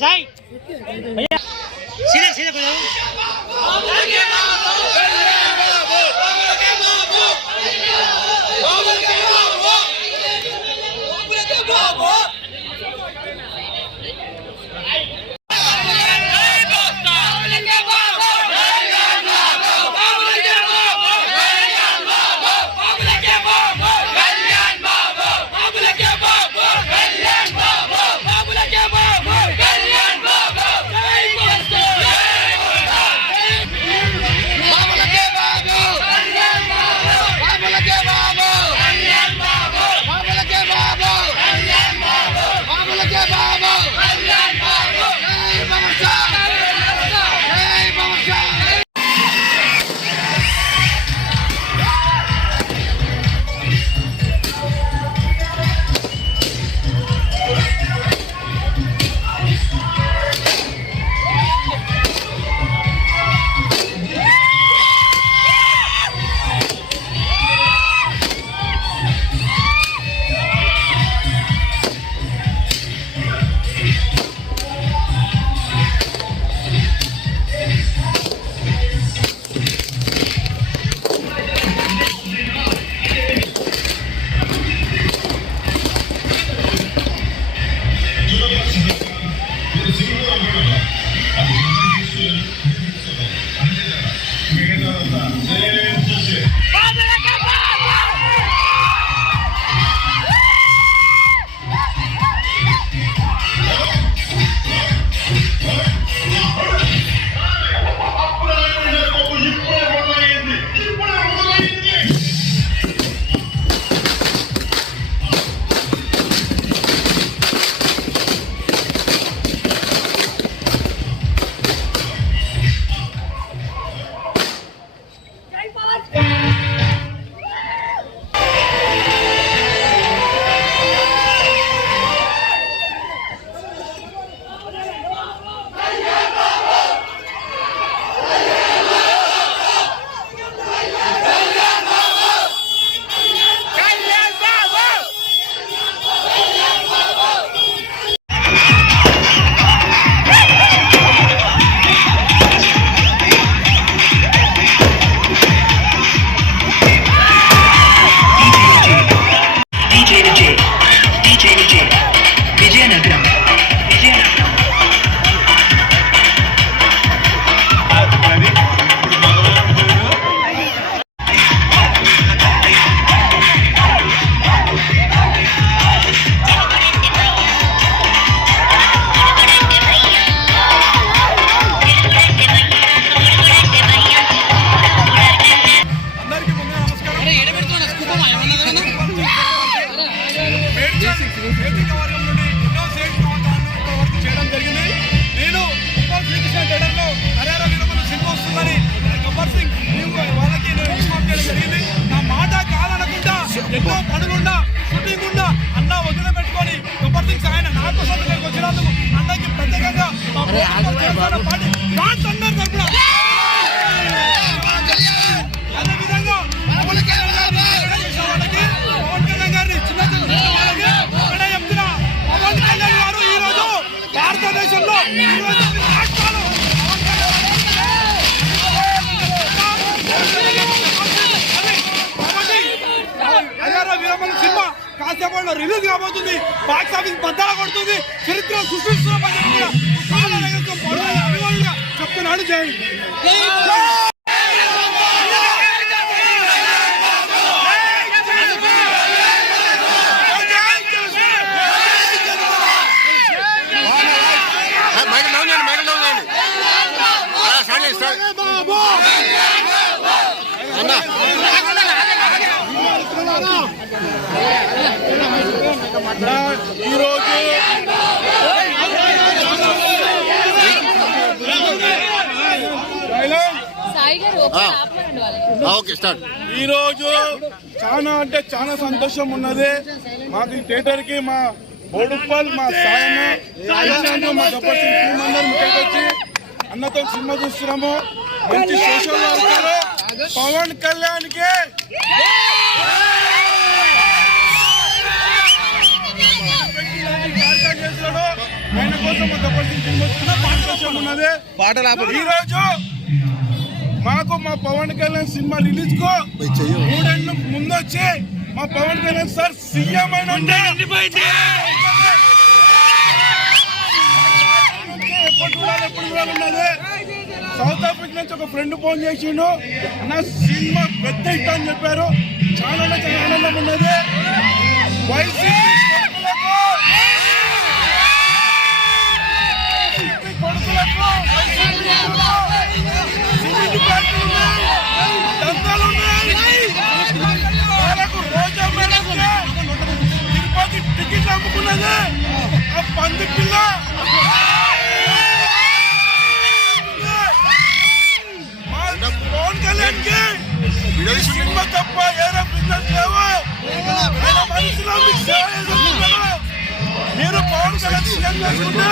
भाई साहब भैया सीधे सीधे Vamos! రామలు సినిమా కాసేపు రిలీజ్ కాబోతుంది. బాక్స్ ఆఫీస్ బద్దల కొడుతుంది. చరిత్ర సృష్టిస్తున్న చెప్తున్నాడు జై ఈరోజు ఈరోజు చాలా అంటే చాలా సంతోషం ఉన్నది. మాకు థియేటర్కి మా బోడుపల్ మా సాయన మా గబ్బర్ అన్నతో సినిమా చూస్తున్నాము. మంచి సోషల్ పవన్ కళ్యాణ్ కే ఈ రోజు మాకు మా పవన్ కళ్యాణ్ సినిమా రిలీజ్ కో మూడేళ్ళు ముందొచ్చి మా పవన్ కళ్యాణ్ సార్ సీఎం అయిన సౌత్ ఆఫ్రికా నుంచి ఒక ఫ్రెండ్ ఫోన్ చేసిండు. నా సినిమా పెద్ద హిట్ అని చెప్పారు. చాలా చాలా ఆనందం ఉన్నది. వైసీపీ టికెట్ ఆ పంది పిల్ల. మా పవన్ కళ్యాణ్కి ఈ సినిమా తప్ప ఏదో బిజినెస్ లేవు. మనుషులు మీరు పవన్ కళ్యాణ్ సీఎం చేసుకుంటే